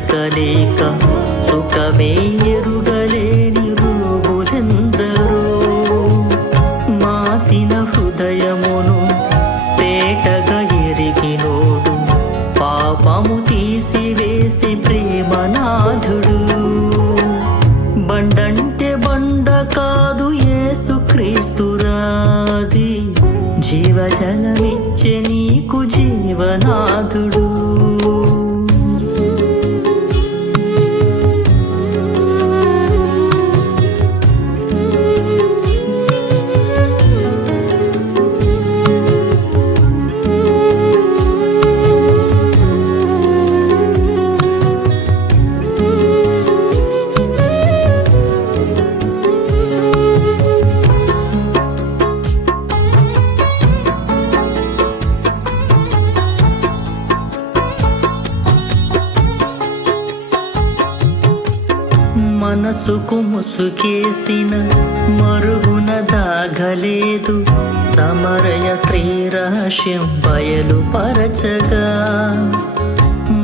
బ్రతకలేక సుఖమే ఎరుగలేని రోగులెందరో. మాసిన హృదయమును తేటగా ఎరిగినోడు పాపము తీసివే మనసుకు ముసుకేసిన మరుగున దాగలేదు. సమరయ స్త్రీ రహస్యం బయలుపరచగా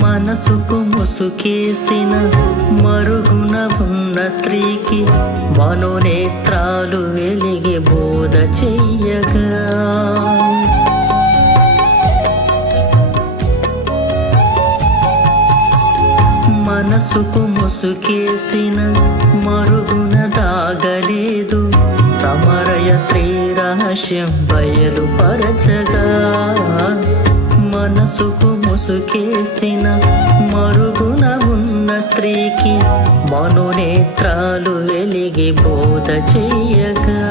మనసుకు ముసుకేసిన మరుగున ఉన్న స్త్రీకి మనోనేత్రాలు వెలిగి బోధ చెయ్యగా. మనసుకు ముసుకి సమరయ స్త్రీ రహస్యం బయలుపరచగా మనసుకు ముసుకేసిన మరుగున ఉన్న స్త్రీకి మనోనేత్రాలు వెలిగి బోధ చెయ్యగా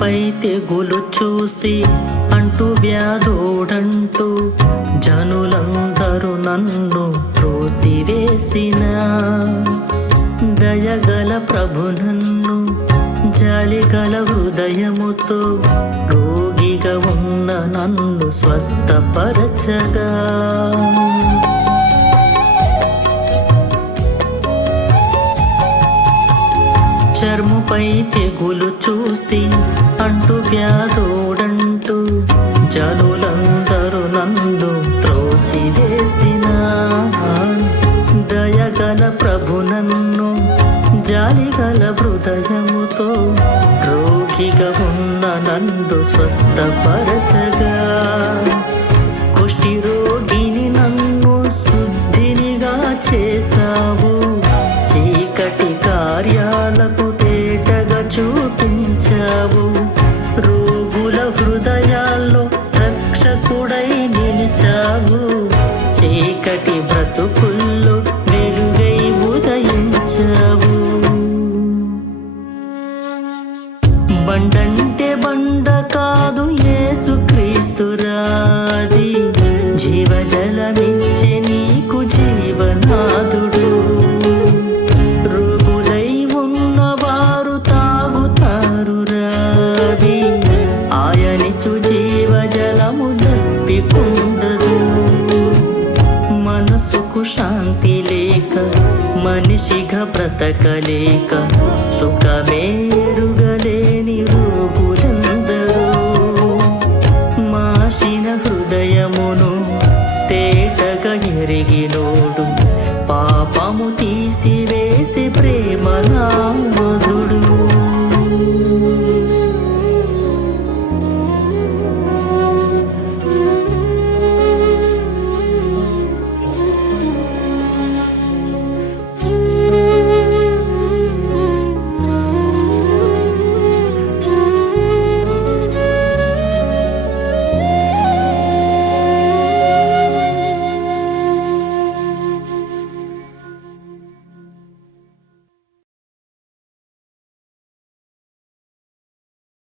పై తెగులు చూసి అంటూ వ్యాధోడంటూ జనులందరూ నన్ను త్రోసివేసిన. దయగల ప్రభు నన్ను జాలిగల హృదయముతో రోగిగా ఉన్న నన్ను స్వస్థపరచగా. చర్ముపై తెగులు చూసి అంటూ వ్యాధోడంటూ జనులందరూ త్రోసి వేసినా దయగల ప్రభు నన్ను జాలిగల హృదయముతో రోగిగా ఉన్న నన్ను స్వస్థపరచగా. కుష్టి శాంతి లేక మనిషిగా బ్రతకలేక సుఖమేరుగలేని రూపులందరూ. మాసిన హృదయమును తేటగా ఎరిగినోడు పాపము తీసివేసి ప్రేమ ప్రేమనామా